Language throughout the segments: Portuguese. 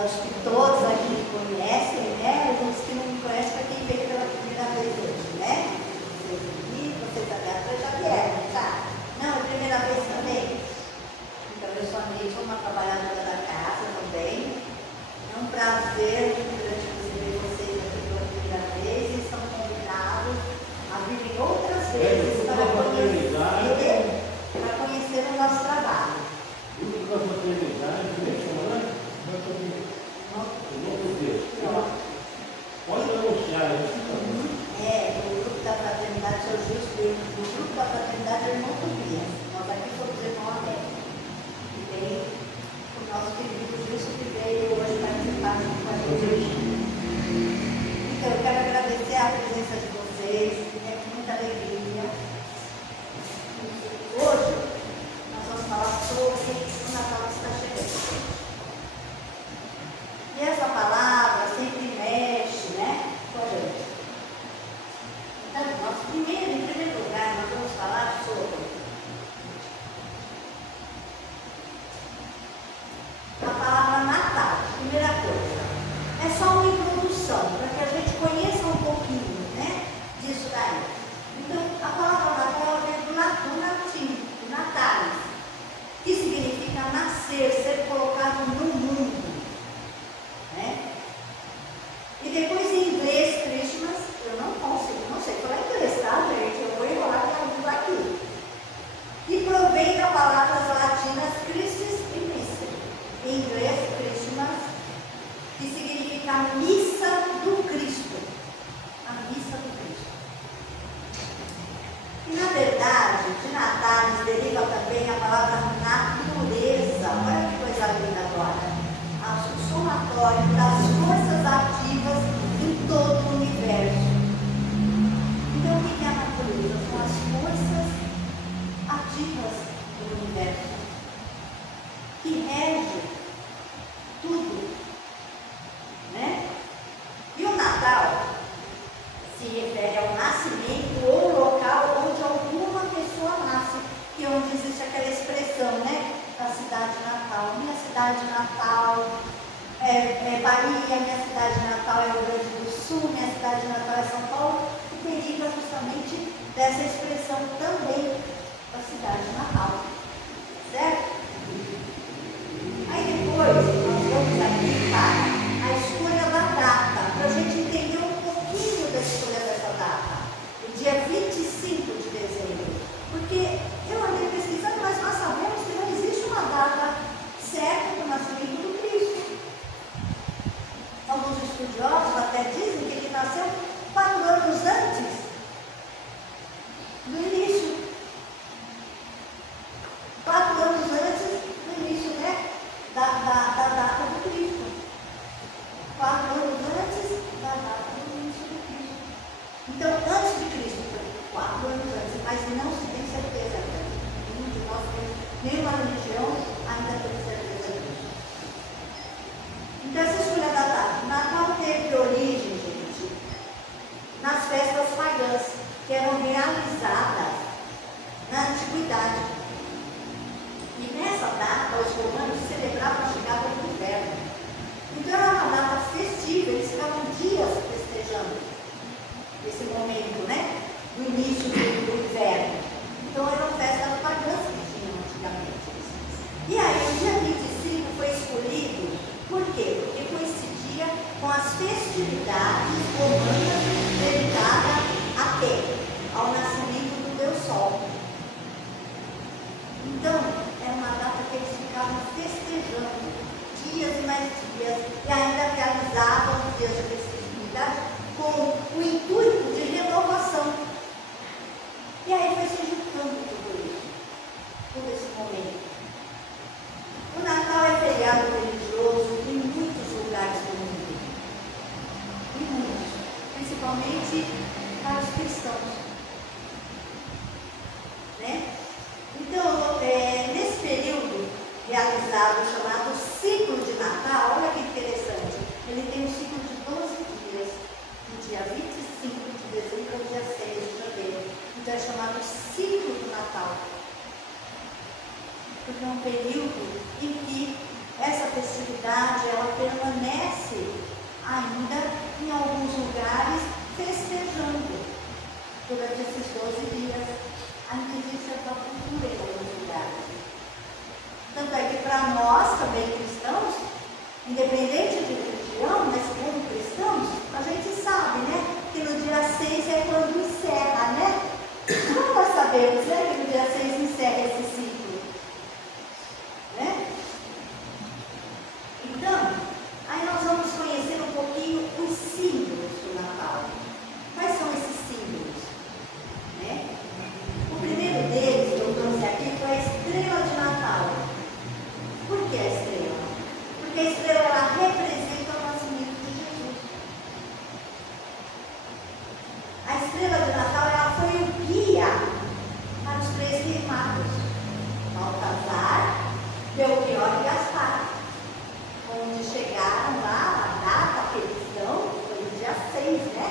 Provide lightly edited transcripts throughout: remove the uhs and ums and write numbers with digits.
acho que todos aqui conhecem, né? Os que não me conhecem, para quem veio pela primeira vez hoje, né? Vocês aqui, vocês já vieram, tá? Não, é a primeira vez também. Então, eu sou a Neide, uma trabalhadora da casa também. É um prazer muito grande receber vocês aqui pela primeira vez e estão convidados a virem outras vezes para conhecer o nosso trabalho. Pode anunciar o grupo da fraternidade surgiu do grupo da fraternidade Irmão Tobias. Nós aqui somos irmão América. E tem o nosso querido Gilson que veio hoje participar junto com a gente. Então, eu quero agradecer a presença de vocês, é com muita alegria. Hoje, nós vamos falar sobre o Natal que está chegando. E essa palavra sempre mexe, né, com a gente. Então, em primeiro lugar, nós vamos falar sobre a palavra Natal. Primeira coisa, é só uma introdução, para que a gente conheça um pouquinho, né, disso daí. Então, a palavra Natal vem do latim, do natalis, que significa nascer, ser colocado no mundo. Né? E depois em inglês, Christmas, eu não sei falar inglês, tá, gente? Eu vou enrolar minha língua aqui. E provém das palavras latinas Christus e Mystery. Em inglês, Christmas, que significa a missa do Cristo. A missa do Cristo. E na verdade, de Natalis deriva também a palavra natureza. Olha que coisa linda agora. O somatório das forças ativas em todo o universo. Então, o que é a natureza? São as forças ativas do universo que regem tudo, né? E o Natal se refere ao nascimento ou local onde alguma pessoa nasce, que é onde existe aquela expressão, né? Da cidade natal. Minha cidade natal é Bahia, minha cidade natal é Rio Grande do Sul, minha cidade natal é São Paulo, e deriva justamente dessa expressão também da cidade natal. Certo? Aí depois nós vamos aqui para a escolha da data, para a gente entender um pouquinho da escolha dessa data. O dia 25 de dezembro. Porque eu andei pesquisando, mas nós sabemos que não existe uma data certa para o nascimento do Cristo. Alguns estudiosos até dizem que ele nasceu 4 anos antes do início. 4 anos antes do início, né? Da data do Cristo. 4 anos antes da data do início do Cristo. Então, antes de Cristo, 4 anos antes, mas não se tem certeza ainda. Nenhum de nós tem, nenhuma religião ainda tem certeza disso. Então, essa escolha da data. Natal teve origem, gente, nas festas pagãs, que eram realizadas na antiguidade. E nessa data, os romanos celebravam a chegada do inverno. Então, era uma data festiva, eles ficavam dias festejando esse momento, né? Do início do inverno. Então, eram festas pagãs que tinham antigamente. E aí, o dia 25 foi escolhido, por quê? Porque coincidia com as festividades romanas dedicadas a quê? Ao nascimento do Deus Sol. Então, era uma data que eles ficavam festejando dias e mais dias, e ainda realizavam os dias de festividade com o intuito de renovação. E aí foi se juntando tudo isso, todo esse momento. O Natal é feriado religioso em muitos lugares do mundo. Em muitos, principalmente para os cristãos. Né? Então, nesse período realizado, chamado ciclo de Natal, olha que interessante, ele tem um ciclo de 12 dias, do dia 25 de dezembro ao dia 6 de janeiro. Então é chamado ciclo do Natal. Porque é um período em que essa festividade ela permanece durante esses 12 dias, ainda existe essa cultura em alguns lugares. Tanto é que para nós, também cristãos, independente de religião, mas como cristãos, a gente sabe, né, que no dia 6 é quando encerra, né? Como nós sabemos, né, que no dia 6 encerra esse ciclo? Né? Então, aí nós vamos conhecer um pouquinho os símbolos do Natal. Quais são esses símbolos? Né? O primeiro deles que eu trouxe aqui foi a estrela de Natal. Por que a estrela? Porque a estrela ela representa o nascimento de Jesus. A estrela de Natal ela foi o guia para os 3 reis magos, Baltazar, Belchior e Gaspar, onde chegaram lá, a data que eles estão, foi no dia 6, né?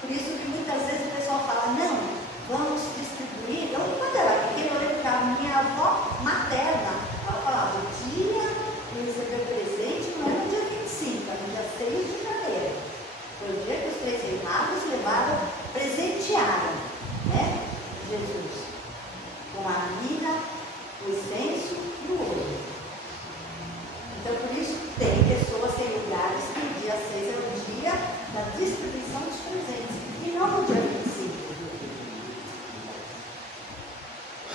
Por isso que muitas vezes o pessoal fala, não, vamos distribuir. Eu, quando era pequena, eu lembro que a minha avó materna, ela falava, o dia de receber o presente não é no dia 25, é no dia 6 de janeiro. Foi o dia que os 3 reis magos levaram, presentearam, né, Jesus, com a mirra, o incenso e o ouro. Então, por isso, tem pessoas, tem lugares que o dia 6 é o dia da distribuição dos presentes, e não no dia 25.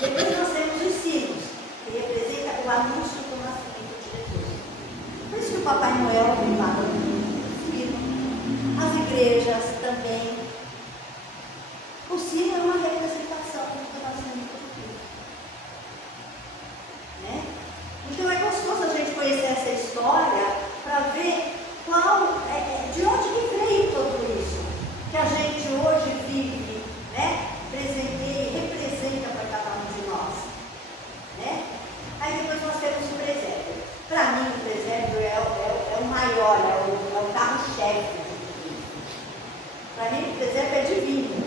Depois nós temos os sinos, que representa o anúncio do nascimento de Jesus. Por isso que o Papai Noel vem lá no sino. As igrejas também. O sino é uma representação do nascimento de Cristo. Né? Então é gostoso a gente conhecer essa história para ver de onde que veio tudo isso que a gente hoje vive, né? Presenteia e representa para cada um de nós. Né? Aí depois nós temos o presépio. Para mim o presépio é o maior, é o carro-chefe de Cristo. Para mim o presépio é divino,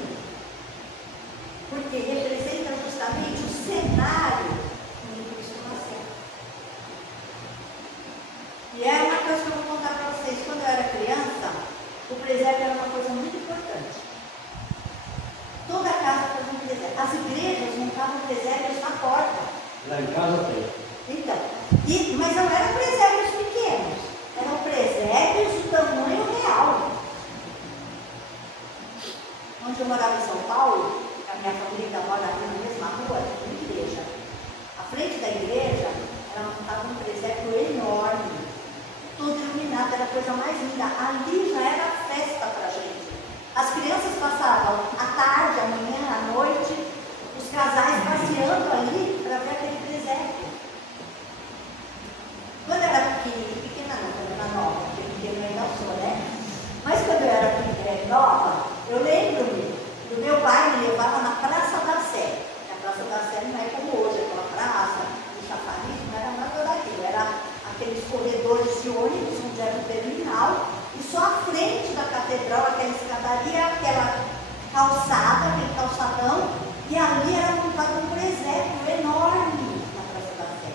porque representa justamente o cenário onde Cristo nasceu. E é uma coisa que eu vou contar para vocês. Quando eu era criança, o presépio era uma coisa muito importante. Toda casa fazia um presépio. As igrejas montavam presépios na porta. Lá em casa tem. Então, mas não eram presépios pequenos. Eram presépios do tamanho real. Onde eu morava em São Paulo, a minha família mora aqui na mesma rua, na igreja. À frente da igreja, ela montava um presépio enorme. Tudo iluminado, era a coisa mais linda. Ali já era festa para a gente. As crianças passavam à tarde, à manhã, à noite, os casais passeando ali para ver aquele presépio. Quando eu era pequena não, quando eu era nova, porque pequena eu ainda sou, né? Mas quando eu era nova, eu lembro-me do meu pai me levava na Praça da Sé. A Praça da Sé não é como hoje, aquela praça, o chafariz, não era nada daquilo, era aqueles corredores de ônibus, onde era o terminal, e só à frente da catedral, aquela escadaria, aquela calçada, aquele calçadão, e ali era montado um presépio enorme na Praça da Sé.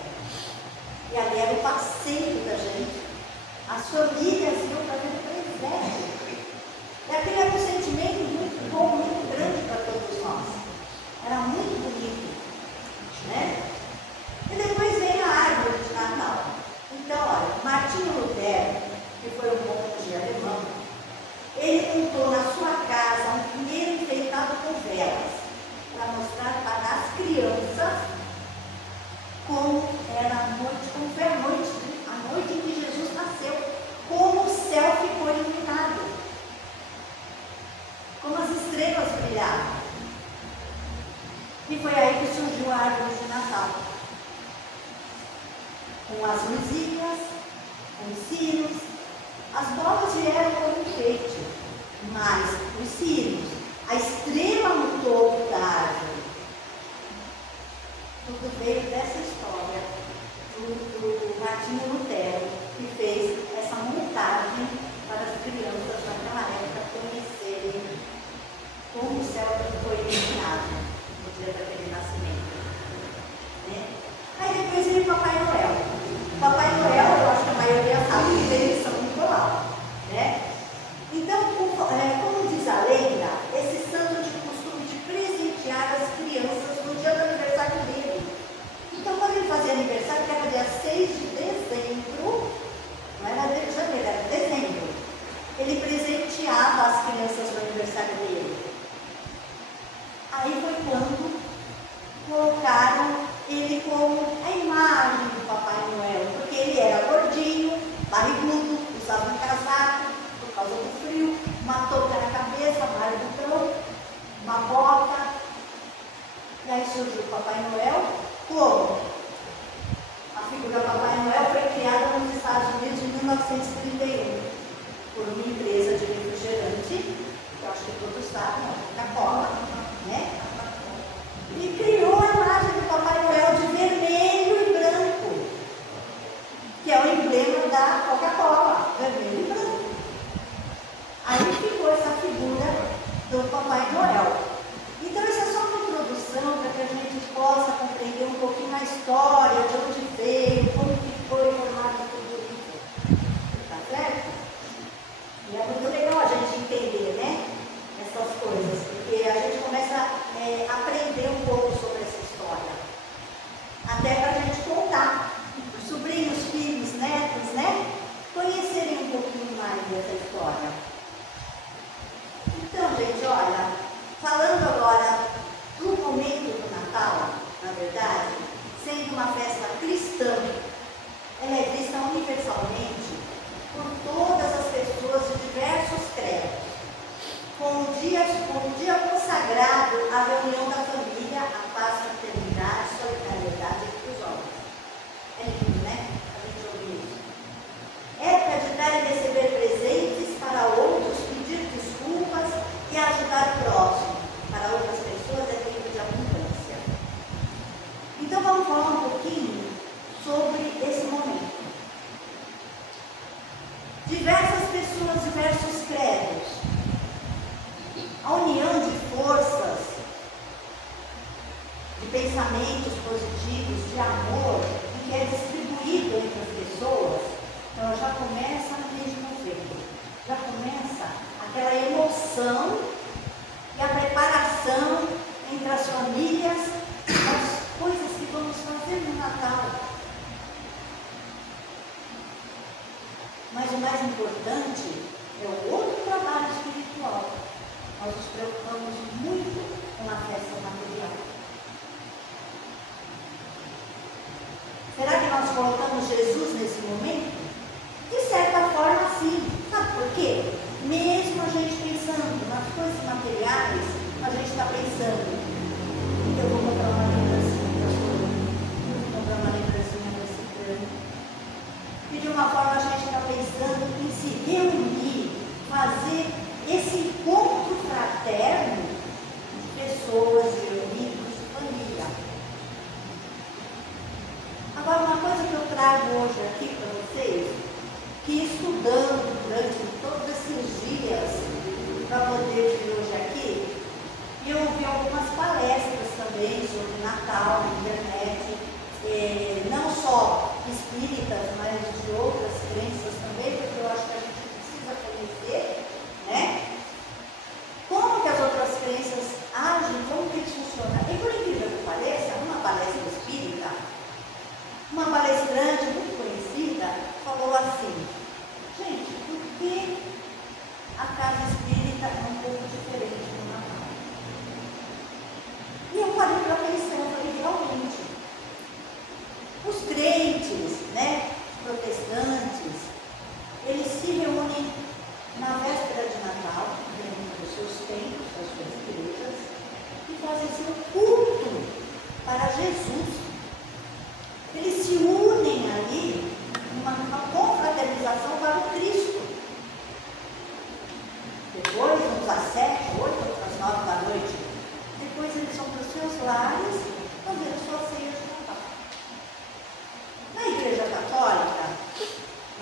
E ali era o passeio da gente. As famílias iam fazendo presépio. E aquele era um sentimento muito bom, muito grande para todos nós. Era muito bonito. Né? E depois vem a árvore de Natal. Então, olha, Martinho Lutero, que foi um monge alemão, ele montou na sua casa um pinheiro enfeitado com velas, para mostrar para as crianças como era a noite, como foi a noite em que Jesus nasceu, como o céu ficou iluminado, como as estrelas brilhavam. E foi aí que surgiu a árvore de Natal. Com as luzinhas, com os sinos, as bolas vieram como enfeite, mas os sinos, a estrela no topo da árvore, tudo veio dessa história do Martinho Lutero, que fez essa montagem para as crianças naquela época conhecerem como o céu foi iluminado no dia daquele nascimento. Né? Aí depois veio Papai Noel. Papai Noel, eu acho que a maioria sabe que veio de São Nicolau, né? Então, como diz a lenda, esse santo tinha o costume de fazia aniversário, que era dia 6 de dezembro, não era de janeiro, era dezembro. Ele presenteava as crianças no aniversário dele. Aí foi quando colocaram ele como a imagem do Papai Noel, porque ele era gordinho, barrigudo, usava um casaco por causa do frio, uma touca na cabeça, barbutão, uma bota. E aí surgiu o Papai Noel. Como? A figura do Papai Noel foi criada nos Estados Unidos em 1931 por uma empresa de refrigerante, que eu acho que todos sabem, a Coca-Cola, né? E criou a imagem do Papai Noel de vermelho e branco, que é o emblema da Coca-Cola, vermelho e branco. Aí ficou essa figura do Papai Noel. Então, isso é só uma introdução para que a gente possa compreender um pouquinho a história, de onde veio, como que foi formado tudo isso. Tá certo? E é muito legal a gente entender, né, essas coisas, porque a gente começa a aprender um pouco sobre essa história. Até para a gente contar, os sobrinhos, filhos, netos, né, conhecerem um pouquinho mais dessa história. Então, gente, olha, falando agora do momento do Natal, na verdade, sendo uma festa cristã, ela é vista universalmente por todas as pessoas de diversos credos, com o dia consagrado à reunião da família, à paz, fraternidade, solidariedade entre os homens. É lindo, né? A gente ouvir isso. Época de dar e receber presentes para outros, pedir desculpas e ajudar o próximo. Para outras pessoas é tempo de abundância. Então vamos falar um pouquinho sobre esse momento. Diversas pessoas, diversos credos. A união de forças, de pensamentos positivos, de amor, que é distribuído entre as pessoas, então já começa no mês de novembro. Já começa aquela emoção e a preparação entre as famílias, as coisas que vamos fazer no Natal. Mas o mais importante é o outro trabalho espiritual. Nós nos preocupamos muito com a festa material. Será que nós colocamos Jesus nesse momento? De certa forma, sim. Sabe por quê? Mesmo a gente pensando nas coisas materiais, a gente está pensando, eu vou comprar uma lembrancinha para sua mãe, vou comprar uma lembrancinha desse plano. E de uma forma a gente está pensando em se reunir, fazer esse encontro fraterno de pessoas, de amigos, de família. Agora, uma coisa que eu trago hoje aqui para vocês, que estudando durante todos esses dias para poder vir hoje aqui, eu ouvi algumas palestras também sobre Natal na internet, não só espíritas, mas de outras crenças também, porque eu acho que a gente precisa conhecer, né? Como que as outras crenças agem, como que isso funciona. E por incrível que pareça, numa palestra espírita, uma palestrante muito conhecida falou assim: gente, por que a casa espírita é um pouco diferente do Natal? E eu parei para pensar, eu falei, realmente, os crentes, né, protestantes, eles se reúnem na véspera de Natal, dentro dos seus templos, das suas igrejas, e fazem seu culto para Jesus. Eles se unem ali numa confraternização para o Cristo. Depois, uns às 7, 8, outros às 9 da noite. Depois eles vão para os seus lares fazer a sua ceia de Natal. Na Igreja Católica,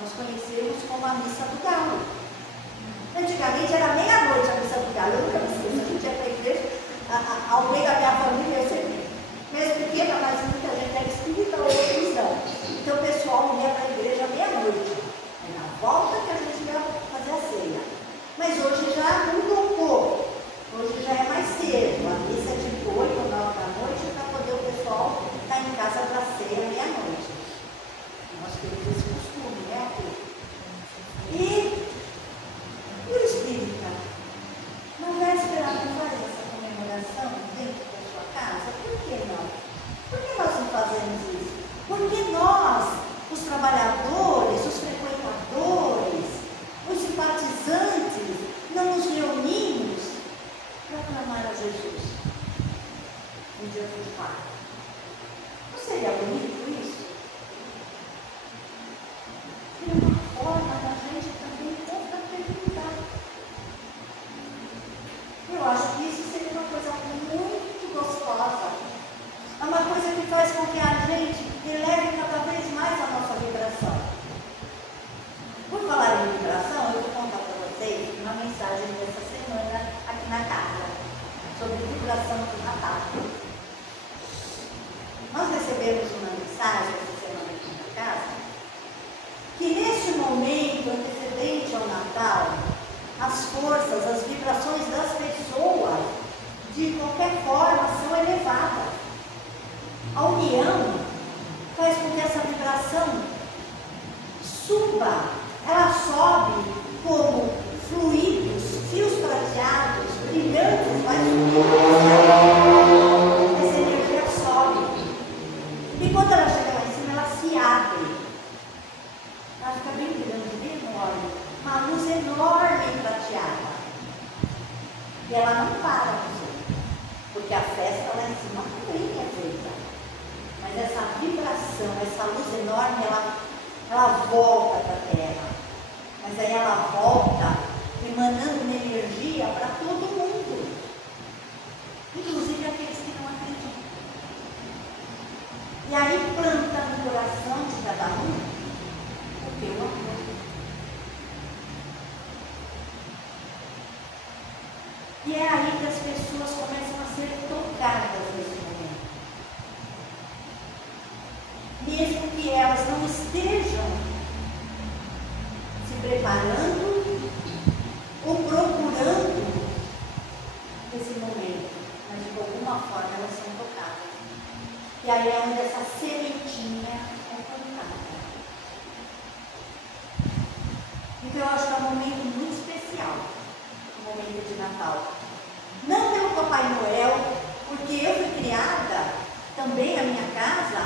nós conhecemos como a Missa do Galo. Antigamente era meia-noite a Missa do Galo. Eu nunca me esqueço. A gente ia para a igreja, ao meio da minha família, eu sempre. Mesmo pequena, mas muita gente era espírita ou cristã. Então o pessoal ia para a igreja meia-noite. Aí na volta que a gente ia fazer a ceia. Mas hoje já mudou um pouco. Hoje já é mais cedo. A missa é tipo 8 ou 9 da noite para poder o pessoal estar em casa para a ceia meia-noite. semana aqui na casa, sobre vibração do Natal. Nós recebemos uma mensagem essa semana aqui na casa, que neste momento antecedente ao Natal, as forças, as vibrações das pessoas, de qualquer forma, são elevadas. A união faz com que essa vibração suba, ela sobe como fluidos, fios prateados, brilhantes, mas essa energia sobe. E quando ela chega lá em cima, ela se abre. Ela fica bem grande, bem enorme. Uma luz enorme prateada. E ela não para no céu, porque a festa lá em cima também é feita. Mas essa vibração, essa luz enorme, ela volta para a Terra. Mas aí ela volta emanando uma energia para todo mundo, inclusive aqueles que não acreditam. E aí planta no coração de cada um o teu amor. E é aí que as pessoas começam a ser tocadas nesse momento. Mesmo que elas não estejam se preparando ou procurando esse momento, mas de alguma forma elas são tocadas. E aí é onde essa sementinha é plantada. Então eu acho que é um momento muito especial, o momento de Natal. Não pelo Papai Noel, porque eu fui criada, também a minha casa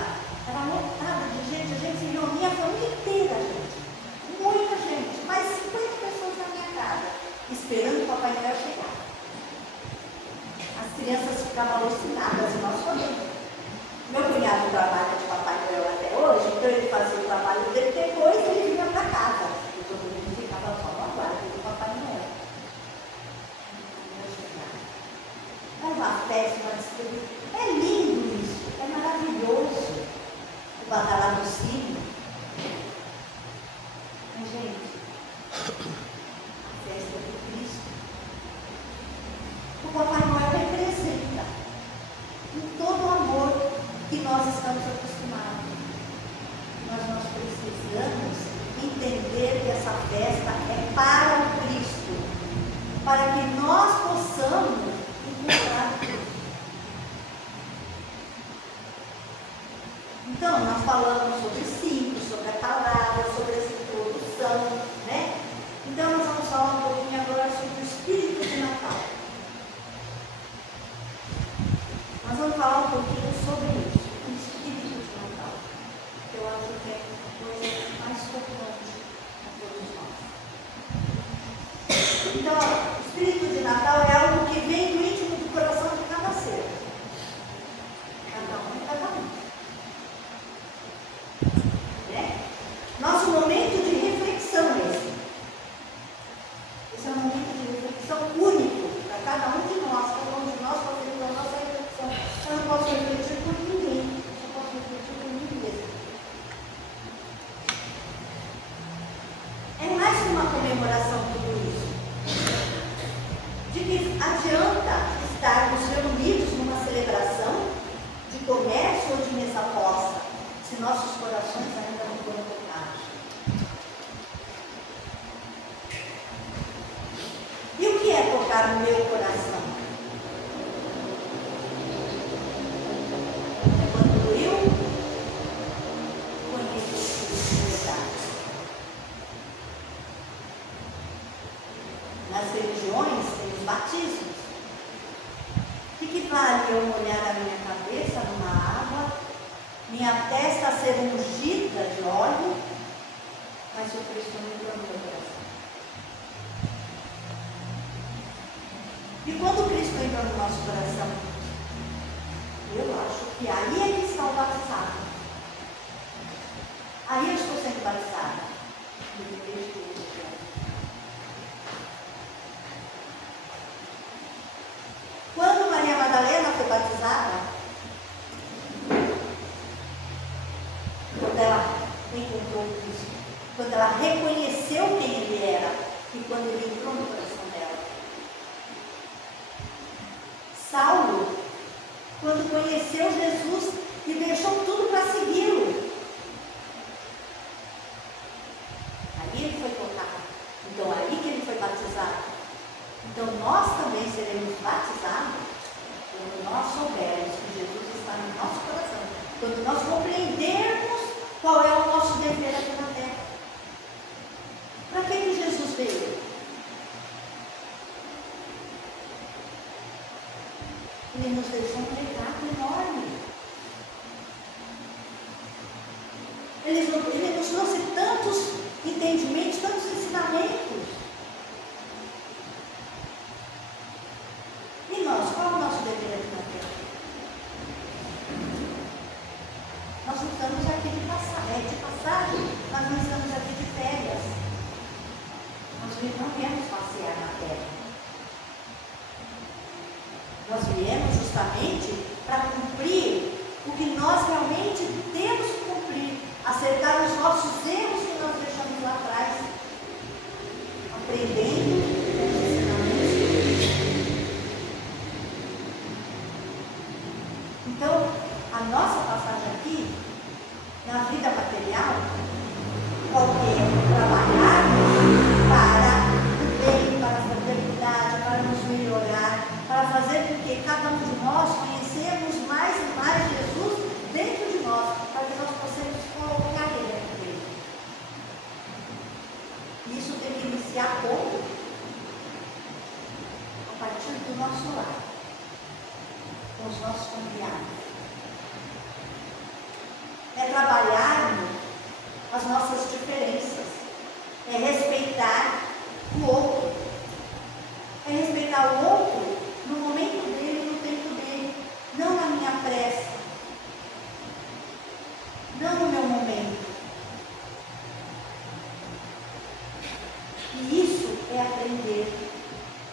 era lotada de gente, a gente se reunia a família inteira, gente. Muita gente, mais 50 pessoas na minha casa, esperando o Papai Noel chegar. As crianças ficavam alucinadas, nós também. Meu cunhado trabalha de Papai Noel até hoje, então ele fazia o trabalho dele, depois ele vinha para casa. E todo mundo ficava só no aguardo do Papai Noel. É uma festa, é lindo isso, é maravilhoso. O badalado do sino. Mas, gente, a festa de Cristo, o Papai Noel representa em todo o amor que nós estamos acostumados. Mas nós precisamos entender que essa festa é para o Cristo, para que nós possamos encontrar Cristo. Então, nós falamos sobre símbolos, sobre a palavra, sobre essa introdução, né? Então, nós vamos falar um pouquinho agora sobre o espírito de Natal. Nós vamos falar um pouquinho sobre isso, o espírito de Natal. Eu acho que é a coisa mais tocante a todos nós. Então, o espírito de Natal é algo que vem do íntimo do coração de cada ser. Cada um, cada um. Nosso momento de reflexão esse. Esse é um momento de reflexão único para cada um de nós fazendo a nossa reflexão. Eu não posso refletir por ninguém, eu só posso refletir por mim mesmo. É mais que uma comemoração tudo isso. De que adianta estarmos reunidos numa celebração de comércio ou de mesa posta, se nossos corações ainda não foram tocados. E o que é tocar no meu coração? É quando eu conheço o Espírito de verdade. Nas religiões tem os batismos. O que vale eu molhar a minha cabeça numa água, minha testa ser ungida de óleo, mas o Cristo não entrou no meu coração? E quando Cristo entra no nosso coração, eu acho que aí é que está o batizado. Aí eu estou sendo batizada. Quando Maria Madalena foi batizada, quando ela encontrou Cristo, quando ela reconheceu quem Ele era e quando Ele entrou no coração dela, conheceu Jesus e deixou tudo para segui-lo. Ali ele foi tocado. Então, ali que ele foi batizado. Então, nós também seremos batizados quando nós soubermos que Jesus está no nosso coração. Quando nós compreendermos qual é o nosso dever aqui na terra. Para que Jesus veio? Ele nos deixou um legado enorme. Ele nos trouxe tantos entendimentos, tantos ensinamentos. E nós, qual é o nosso dever aqui na terra? Nós não estamos aqui de passagem, nós não estamos aqui de férias. Nós não viemos passear na terra. Nós viemos justamente para cumprir o que nós realmente temos que cumprir, acertar os nossos erros que nós deixamos lá atrás, aprendendo os ensinamentos. Então, a nossa passagem aqui, na vida material, é trabalhar para o bem, para a fraternidade, para nos melhorar, para fazer com que cada um de nós conhecemos mais e mais Jesus dentro de nós, para que nós possamos colocar Ele dentro dele. Isso tem que iniciar como? A partir do nosso lar, com os nossos familiares. É trabalharmos as nossas diferenças, é respeitar o outro, é respeitar o outro no momento dele, no tempo dele, não na minha pressa, não no meu momento. E isso é aprender,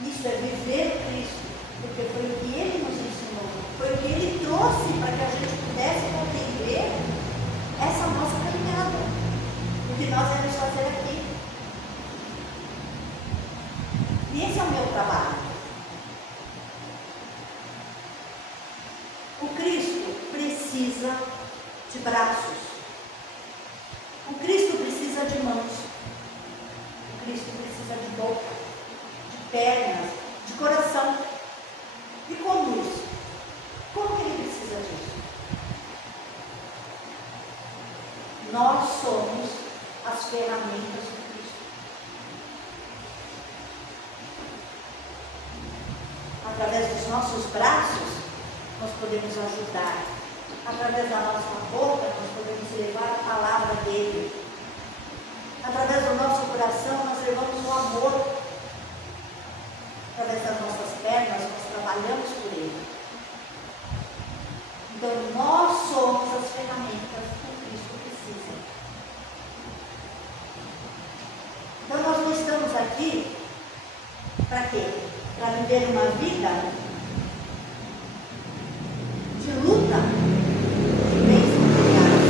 isso é viver o Cristo, porque foi o que Ele nos ensinou, foi o que Ele trouxe para que a gente pudesse compreender essa nossa caminhada, o que nós vamos fazer aqui. E esse é o meu trabalho. O Cristo precisa de braços. O Cristo precisa de mãos. O Cristo precisa de boca, de pernas, de coração. E como isso? Como que ele precisa disso? Nós somos as ferramentas do Cristo. Através dos nossos braços, nós podemos ajudar. Através da nossa boca, nós podemos levar a palavra dele. Através do nosso coração, nós levamos o amor. Através das nossas pernas, nós trabalhamos por ele. Então, nós somos as ferramentas que o Cristo precisa. Então, nós não estamos aqui para quê? Para viver uma vida de luta, de bens materiais.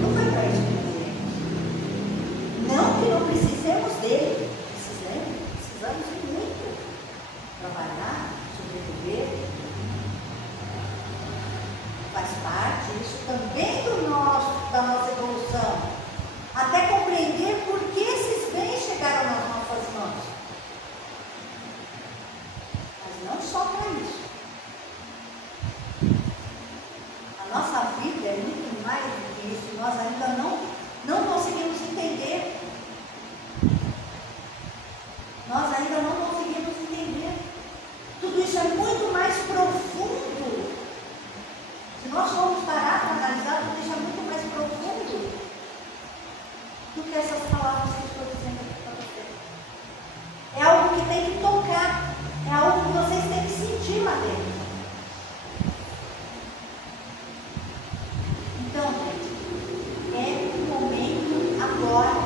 Não foi para isso que nós viemos. Não que não precisemos dele. Precisamos de muito. Trabalhar, sobreviver. Faz parte, isso também da nossa evolução. Até compreender por que esses bens chegaram nas nossas mãos. Mas não só para isso. A nossa vida é muito mais do que isso. Nós ainda não conseguimos entender. Nós ainda não conseguimos entender. Tudo isso é muito mais profundo. Se nós formos parar para analisar, tudo isso é muito mais profundo do que essas palavras que eu estou dizendo aqui para vocês. É algo que tem que tocar, é algo que vocês têm que sentir lá dentro. Então, gente, é o momento agora.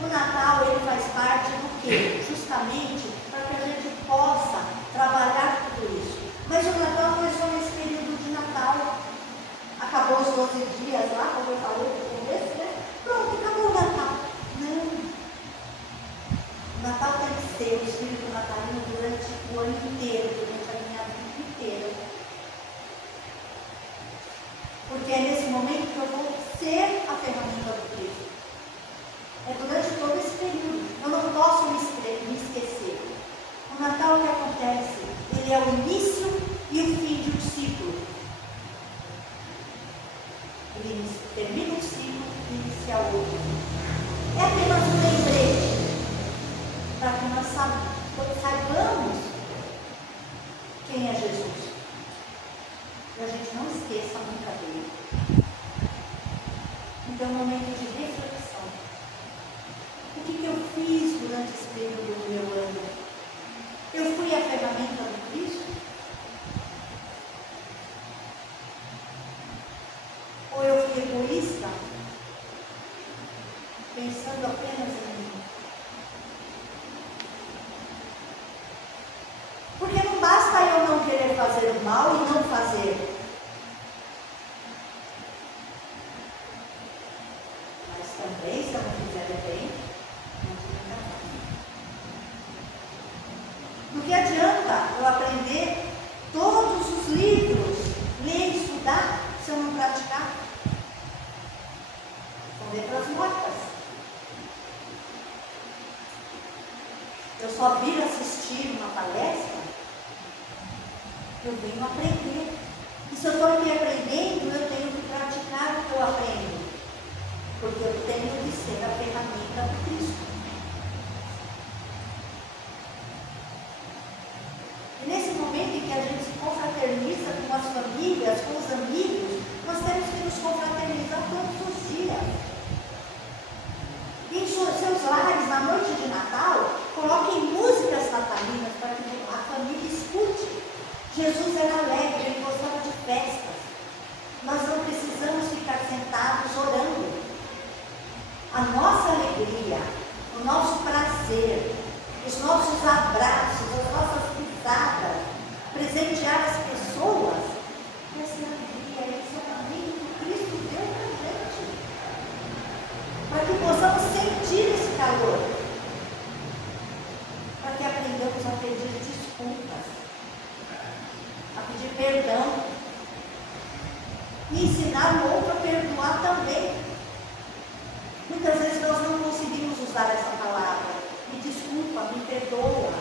O Natal, ele faz parte do quê? Justamente para que a gente possa trabalhar tudo isso. Mas o Natal não é só nesse período de Natal. Acabou os 12 dias lá, como eu falei no começo, né? Pronto, acabou o Natal. Não. O Natal tem que ser o espírito natalino durante o ano inteiro, durante a minha vida inteira. Porque é nesse momento que eu vou ser a ferramenta do Cristo. É durante todo esse período. Eu não posso me esquecer. O Natal, o que acontece? Ele é o início e o fim de um ciclo. Ele termina um ciclo e inicia outro. É apenas um lembrete para que nós saibamos quem é Jesus. E a gente não esqueça nunca dele. Então é um momento de reflexão. O que eu fiz durante esse período do meu ano? Eu fui a ferramenta do Cristo? Ou eu fui egoísta? Pensando apenas em mim? Porque não basta eu não querer fazer o mal e não fazer. Mas também, se eu não fizer bem, não fica nada. Do que adianta eu aprender todos os livros, ler e estudar, se eu não praticar? São letras mortas. Eu só vir assistir uma palestra, eu venho aprender. E se eu estou aqui aprendendo, eu tenho que praticar o que eu aprendo. Porque eu tenho que ser a ferramenta do Cristo. E nesse momento em que a gente se confraterniza com as famílias, com os amigos, nós temos que nos confraternizar todos os dias. E em seus lares, na noite de Natal, coloquem músicas natalinas para que a família escute. Jesus era alegre, ele gostava de festas. Nós não precisamos ficar sentados orando. A nossa alegria, o nosso prazer, os nossos abraços, as nossas pisadas, presentear as pessoas, essa alegria, esse caminho que Cristo deu para a gente. Para que possamos sentir esse calor. Para que aprendamos a pedir desculpas, a pedir perdão e ensinar o outro a perdoar também. Muitas vezes nós não conseguimos usar essa palavra, me desculpa, me perdoa,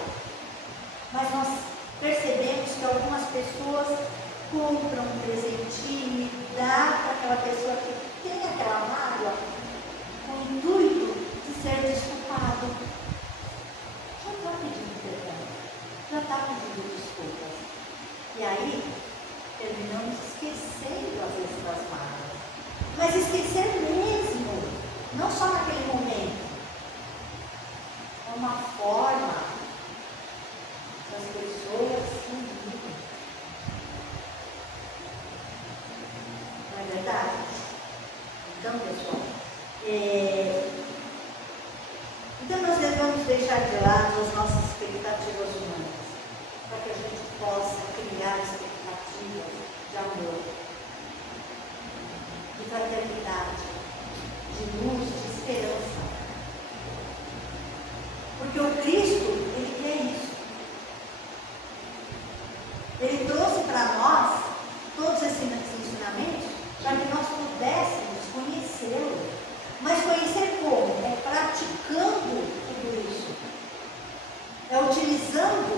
mas nós percebemos que algumas pessoas compram um presentinho e dão para aquela pessoa que tem aquela mágoa com o intuito de ser desculpado. Já está pedindo perdão, já está pedindo desculpas. E aí, terminamos esquecendo às vezes das mágoas. Mas esquecer mesmo, não só naquele momento. É uma forma das pessoas se unirem. Não é verdade? Então, pessoal, então nós devemos deixar de lado as nossas expectativas humanas, para que a gente possa criar expectativas de amor, de fraternidade, de luz, de esperança. Porque o Cristo, ele quer isso. Ele trouxe para nós todos esses ensinamentos para que nós pudéssemos conhecê-lo. Mas conhecer como? É praticando tudo isso. É utilizando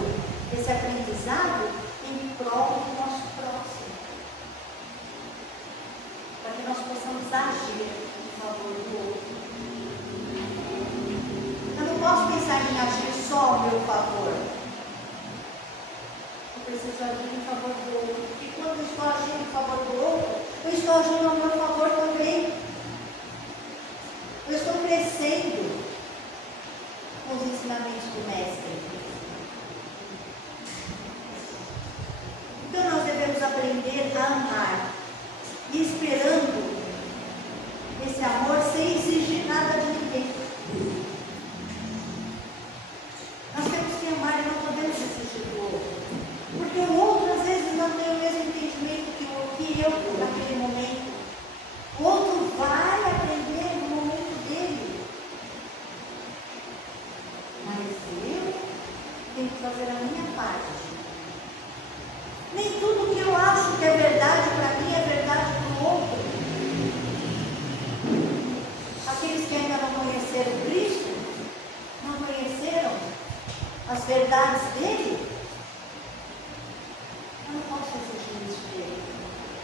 esse aprendizado em prol do nosso próximo. Para que nós possamos agir em favor do outro. Eu não posso pensar em agir só ao meu favor. Eu preciso agir em favor do outro. Porque quando eu estou agindo em favor do outro, eu estou agindo ao meu favor também. Eu estou crescendo com os ensinamentos do Mestre. Então nós devemos aprender a amar. E esperando esse amor sem exigir nada de ninguém. Nós temos que amar e não podemos exigir do outro. Porque o outro às vezes não tem o mesmo entendimento que eu naquele momento. O outro vai aprender no momento dele. Mas eu tenho que fazer a minha parte. Nem tudo que eu acho que é verdade para mim é verdade para o pouco. Aqueles que ainda não conheceram Cristo, não conheceram as verdades dele. Eu não posso exigir isso dele,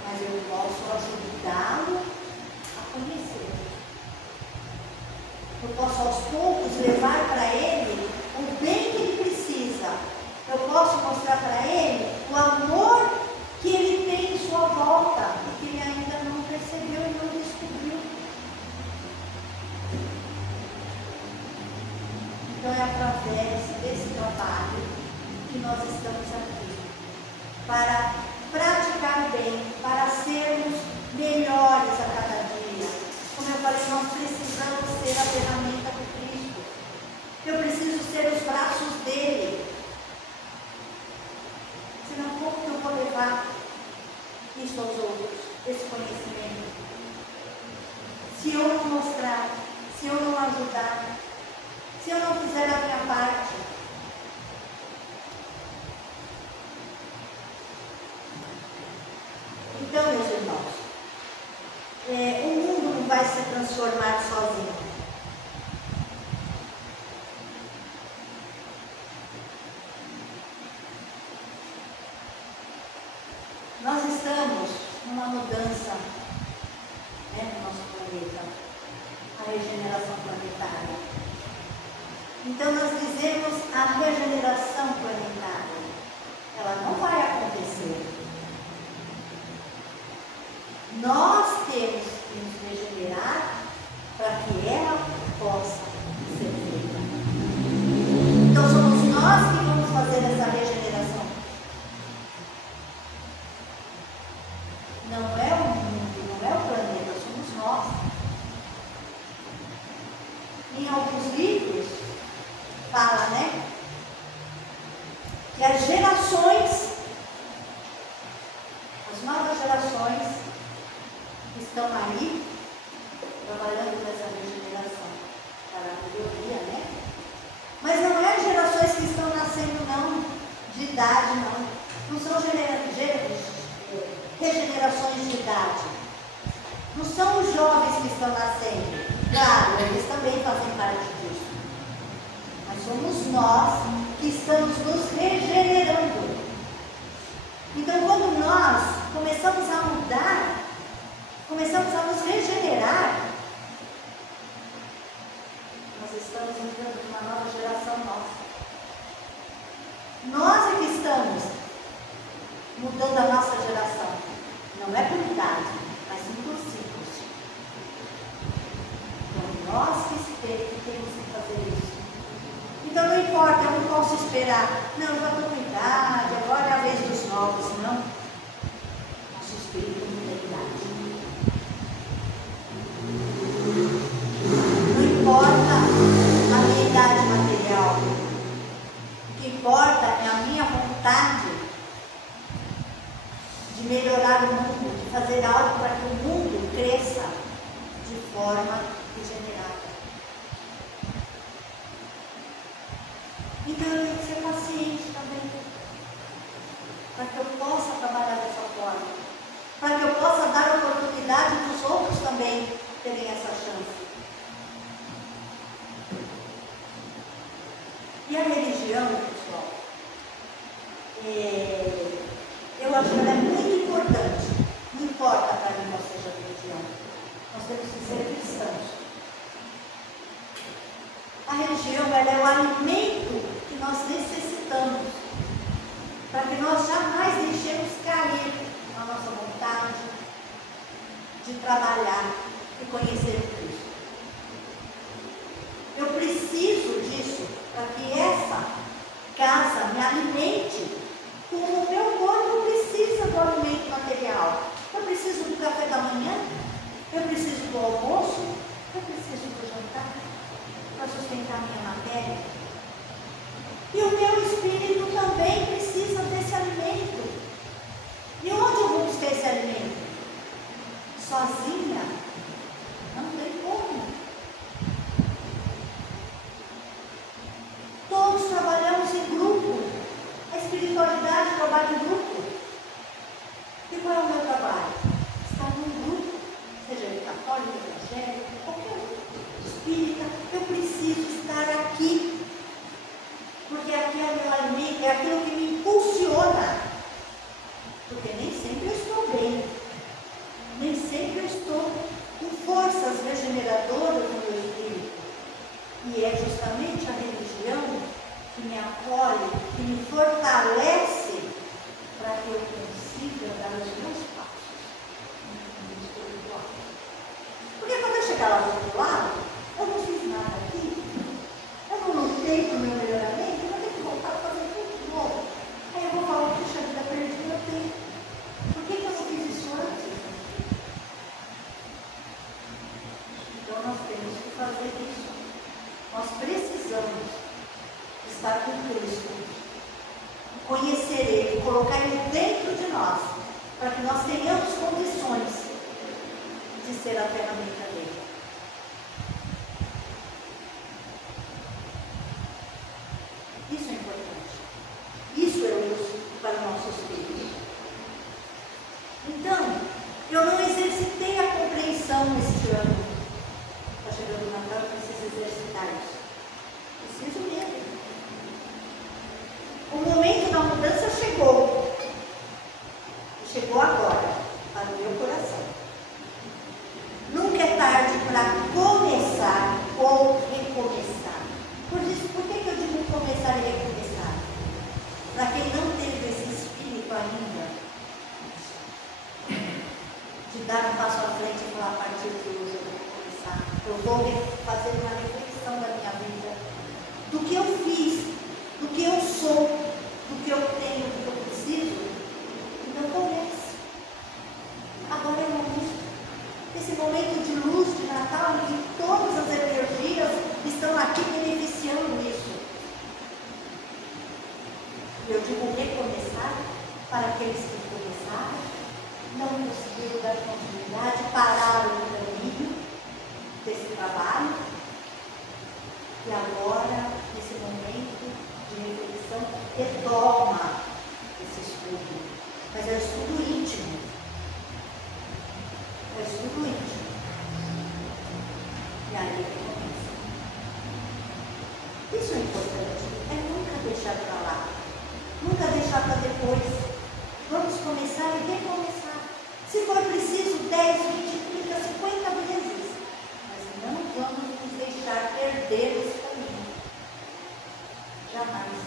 mas eu posso ajudá-lo a conhecer. Eu posso aos poucos levar para ele o bem que ele precisa. Eu posso mostrar para ele o amor que ele tem em sua volta e que ele ainda não percebeu e não descobriu. Então é através desse trabalho que nós estamos aqui, para praticar bem, para sermos melhores a cada dia. Como eu falei, nós precisamos ser a ferramenta do Cristo. Eu preciso ser os braços dele. Senão, como que eu vou levar isso aos outros, esse conhecimento? Se eu não mostrar, se eu não ajudar, se eu não fizer a minha parte. Então, meus irmãos, o mundo não vai se transformar sozinho. Nós estamos numa mudança, no nosso planeta, a regeneração planetária. Então, nós dizemos a regeneração planetária, ela não vai acontecer. Nós temos que nos regenerar para que ela possa ser feita. Então, somos nós que vamos fazer essa regeneração. Não é o mundo, não é o planeta, somos nós. Em alguns livros, fala, que as gerações, as novas gerações, estão aí, trabalhando nessa regeneração, para a melhoria, Mas não é as gerações que estão nascendo, não, de idade, não. Não são regenerações de idade. Não são os jovens que estão nascendo. Claro, eles também fazem parte disso. Mas somos nós que estamos nos regenerando. Então, quando nós começamos a mudar, começamos a nos regenerar, nós estamos entrando numa nova geração nossa. Nós é que estamos mudando a nossa geração. Não é por idade, mas por ciclos. Então, nós que temos que fazer isso. Então, não importa, eu não posso esperar. Não, eu já estou com idade, agora é a vez dos novos. Não. Nosso espírito não tem idade. Não importa a minha idade material. O que importa é a minha vontade de melhorar o mundo, de fazer algo para que o mundo cresça de forma regenerada. Então eu tenho que ser paciente também, para que eu possa trabalhar dessa forma, para que eu possa dar oportunidade para os outros também terem essa chance. E a religião, pessoal, eu acho que ela é muito importante. Não importa para mim qual seja a religião. Nós temos que ser cristãos. A religião, ela é o alimento que nós necessitamos para que nós jamais deixemos cair a nossa vontade de trabalhar e conhecer Cristo. Eu preciso disso para que essa casa me alimente como o meu corpo precisa do alimento material. Eu preciso do café da manhã, eu preciso do almoço, eu preciso do jantar para sustentar minha matéria. E o meu espírito também precisa desse alimento. E onde eu vou buscar esse alimento? Sozinha? Não tem como. Todos trabalhamos em grupo. A espiritualidade somente a religião que me acolhe, que me fortalece para que eu consiga dar os meus passos no mundo espiritual. Porque quando eu chegar lá do outro lado, eu não fiz nada aqui, eu não lutei para o meu melhoramento, eu vou ter que voltar a fazer tudo de novo. Aí eu vou falar, puxa vida, perdi meu tempo. Por que eu não fiz isso antes? Então nós temos que fazer isso. Nós precisamos estar com Cristo, conhecer Ele, colocar Ele dentro de nós, para que nós tenhamos condições de ser a ferramenta dele. Isso é importante. Isso é uso para o nosso espírito. Então, eu não exercitei a compreensão neste ano. Está chegando o Natal, eu preciso exercitar isso. Preciso mesmo. O momento da mudança chegou. Chegou agora, para o meu coração. Nunca é tarde para começar ou recomeçar. Por isso, por que eu digo começar e recomeçar? Para quem não teve esse espírito ainda, de dar um passo à frente e falar, a partir de hoje eu vou começar. Eu vou fazer uma reflexão da minha vida, do que eu fiz, do que eu sou, do que eu tenho, do que eu preciso. Então comece. Agora é o momento. Esse momento de luz de Natal, em que todas as energias estão aqui beneficiando isso. Eu digo recomeçar para aqueles que começaram, não conseguiram dar continuidade, pararam no caminho desse trabalho. E agora, nesse momento de reflexão, retoma esse estudo. Mas é um estudo íntimo. É estudo íntimo. E aí recomeça. Isso é importante. É nunca deixar para lá. Nunca deixar para depois. Vamos começar e recomeçar. Se for preciso 10, 20, 30, 50 vezes. Mas não vamos nos deixar perder esse caminho. Jamais.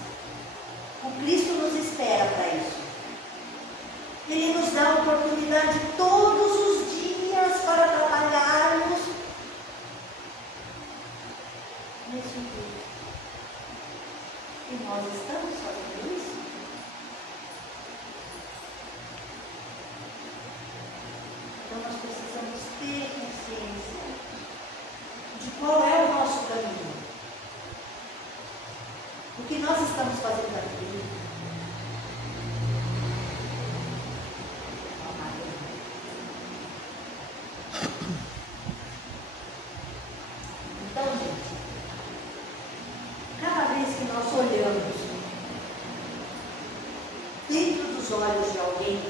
O Cristo nos espera para isso. Ele nos dá a oportunidade todos os dias para trabalharmos nesse intuito. E nós estamos fazendo isso? Então nós precisamos ter consciência de qual é o nosso caminho. O que nós estamos fazendo aqui. Então, gente, cada vez que nós olhamos dentro dos olhos de alguém,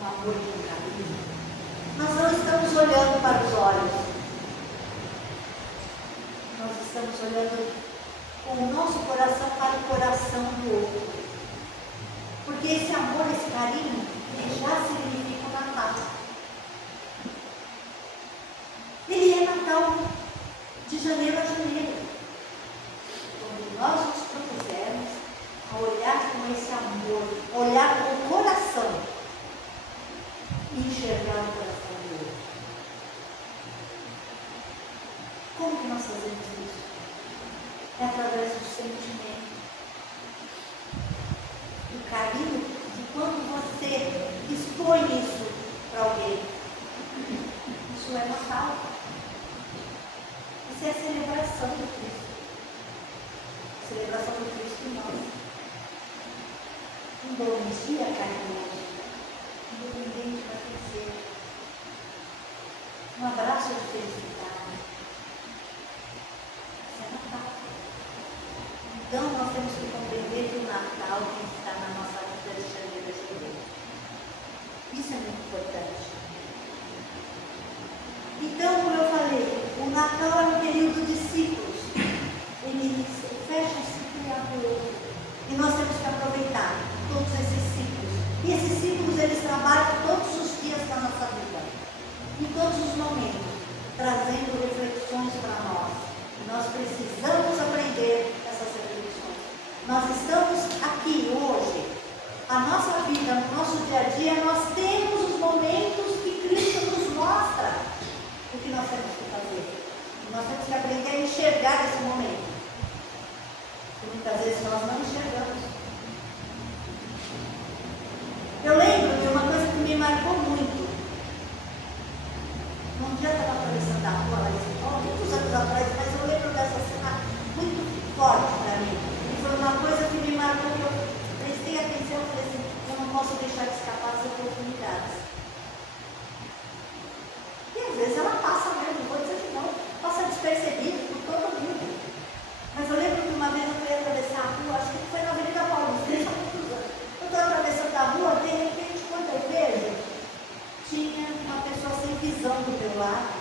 o amor de um caminho, nós não estamos olhando para os olhos. Nós estamos olhando com o nosso coração para o coração do outro. Porque esse amor, esse carinho, ele já significa o Natal. Ele é Natal de janeiro a janeiro. Quando nós nos propusermos a olhar com esse amor, olhar com o coração e enxergar o coração do outro. Como que nós fazemos isso? É através do sentimento, do carinho, de quando você expõe isso para alguém. Isso é Natal. Isso é a celebração do Cristo. A celebração do Cristo em nós. Um bom dia carinhoso, independente da quem seja. Um abraço de felicidade. Isso é Natal. Então nós temos que compreender que o Natal tem que estar na nossa vida de janeiro a janeiro. Isso é muito importante. Então, como eu falei, o Natal é um período de ciclos. Ele fecha um ciclo e abre outro. E nós temos que aproveitar todos esses ciclos. E esses ciclos, eles trabalham todos os dias da nossa vida. Em todos os momentos. Trazendo reflexões para nós. E nós precisamos aprender dia nós temos os momentos que Cristo nos mostra o que nós temos que fazer. Nós temos que aprender a enxergar esse momento. E muitas vezes nós não enxergamos. Eu lembro de uma coisa que me marcou muito. Um dia eu estava atravessando a rua, muitos anos atrás, mas eu lembro dessa cena muito forte para mim. E foi uma coisa que me marcou, que eu prestei atenção, eu falei assim, eu não posso deixar de escapar das oportunidades. E às vezes ela passa mesmo, não vou dizer que não, passa despercebida por todo mundo. Mas eu lembro que uma vez eu fui atravessar a rua, acho que foi na Avenida Paulista, deixa muitos anos. Eu estou atravessando a rua, de repente, quando eu vejo, tinha uma pessoa sem visão do meu lado,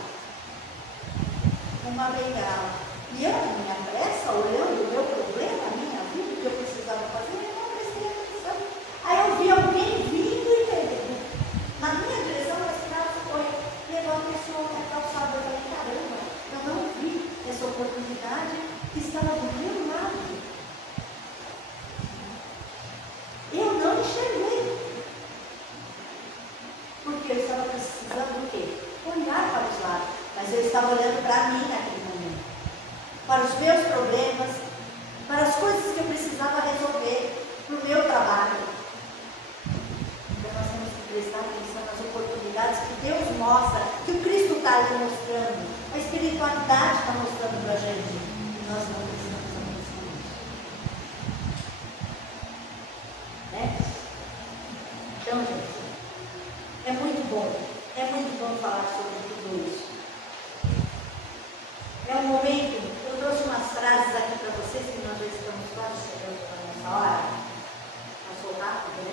uma bengala. E eu, na minha pressa, olhando o meu problema, a minha vida, o que eu precisava fazer, eu não prestei atenção. Aí eu vi alguém vindo e na minha direção, mas o cara foi, levou a pessoa na calçada. Eu falei, caramba, eu não vi essa oportunidade que estava do meu lado. Eu não enxerguei. Porque eu estava precisando do quê? Olhar para os lados. Mas eu estava olhando para mim naquele momento. Para os meus problemas, para as coisas que eu precisava resolver, para o meu trabalho. Então nós temos que prestar atenção nas oportunidades que Deus mostra, que o Cristo está ali mostrando, a espiritualidade está mostrando para a gente. E nós não precisamos atenção nisso. Né? Então, gente, é muito bom falar sobre tudo isso. É um momento, eu trouxe umas frases aqui para vocês, que nós já estamos quase chegando para a nossa hora. Passou rápido, né?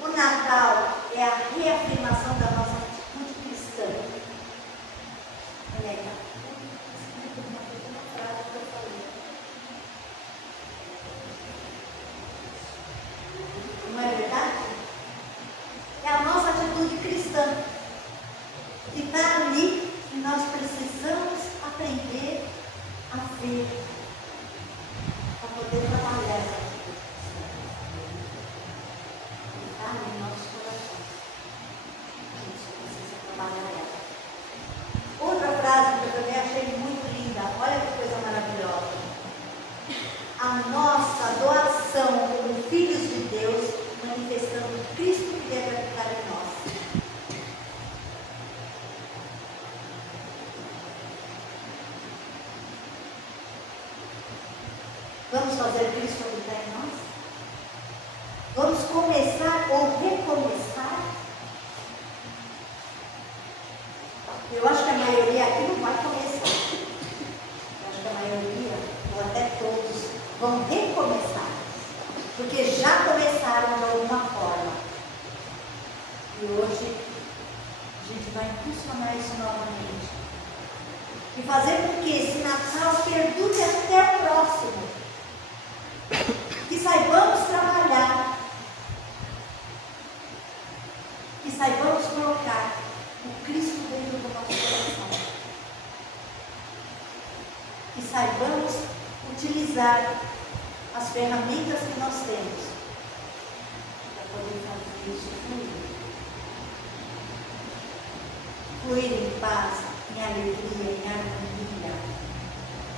O Natal é a reafirmação da nossa atitude cristã. Olha aí, uma frase que eu falei. Não é verdade? É a nossa atitude cristã. Que está ali e nós precisamos aprender a ver, para poder trabalhar essa atitude cristã. Está ali em nossos corações. A gente só precisa trabalhar ela. Outra frase que eu também achei muito linda, olha que coisa maravilhosa. A nossa doação como filhos de Deus, manifestando Cristo que deve habitar em nós. Vamos fazer Cristo habitar em nós? Vamos começar ou recomeçar? Eu acho que a maioria aqui não vai começar. Eu acho que a maioria, ou até todos, vão recomeçar. Porque já começaram de alguma forma. E hoje a gente vai impulsionar isso novamente. E fazer com que esse Natal perdure até o próximo. Que saibamos trabalhar. Que saibamos colocar o Cristo dentro do nosso coração. Que saibamos utilizar as ferramentas que nós temos para poder fazer isso fluir em paz, em alegria, em harmonia,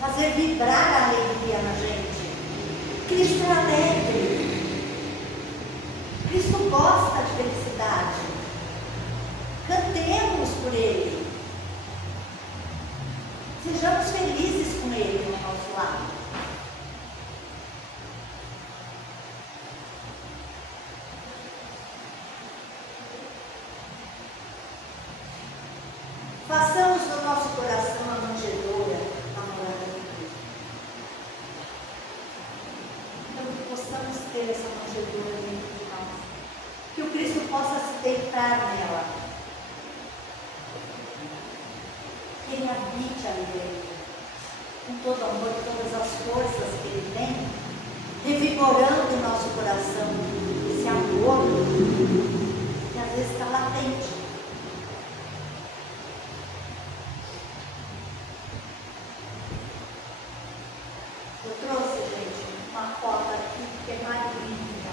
fazer vibrar a alegria na gente. Cristo é alegre, Cristo gosta de felicidade, cantemos por Ele, sejamos felizes com Ele ao nosso lado. Façamos no nosso coração a manjedoura, a morada de Cristo. Então, que possamos ter essa manjedoura dentro de nós. Que o Cristo possa se deitar nela. Que Ele habite ali dentro. Com todo amor, todas as forças que Ele tem, revigorando o nosso coração. Esse amor que às vezes está latente. Eu trouxe, gente, uma foto aqui que é magnífica.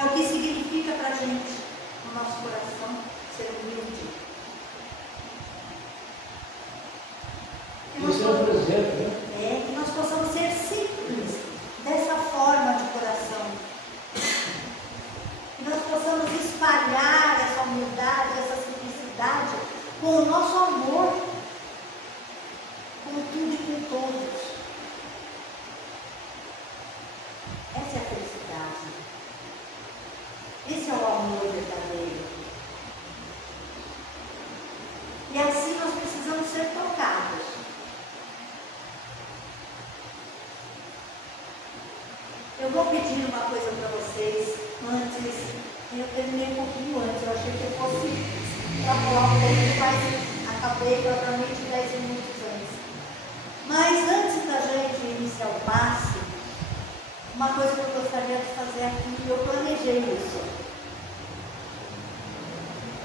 É o que significa para a gente, no nosso coração, ser humilde. Isso é um presente, né? Que nós possamos ser simples, dessa forma de coração. Que nós possamos espalhar essa humildade, essa simplicidade com o nosso amor, com tudo e com todos. Essa é a felicidade. Esse é o amor verdadeiro. E assim nós precisamos ser tocados. Eu vou pedir uma coisa para vocês antes. Eu terminei um pouquinho antes. Eu achei que eu fosse para a prova, mas acabei provavelmente 10 minutos antes. Mas antes da gente iniciar o passe, uma coisa que eu gostaria de fazer aqui, eu planejei isso.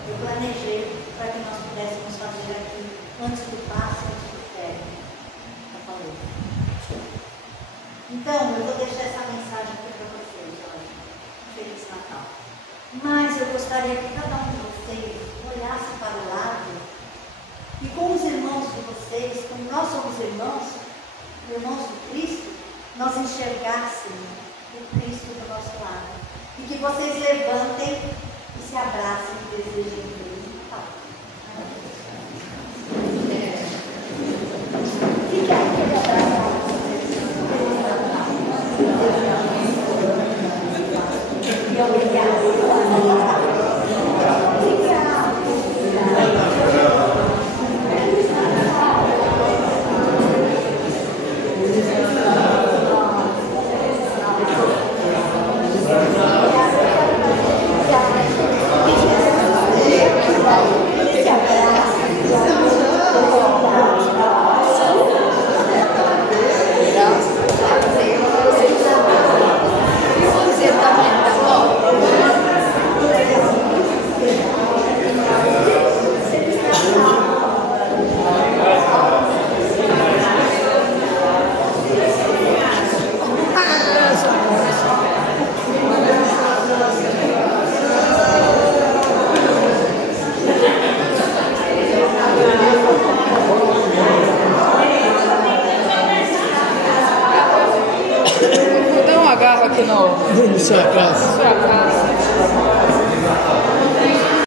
Eu planejei para que nós pudéssemos fazer aqui antes do passe, antes do término. Já falei. Então, eu vou deixar essa mensagem aqui para vocês hoje. Feliz Natal. Mas eu gostaria que cada um de vocês olhasse para o lado e com os irmãos de vocês, como nós somos irmãos do Cristo, nós enxergássemos o Cristo do nosso lado. E que vocês levantem e se abracem e desejem Feliz Natal. Fique aquele abraço. Aqui no sua casa.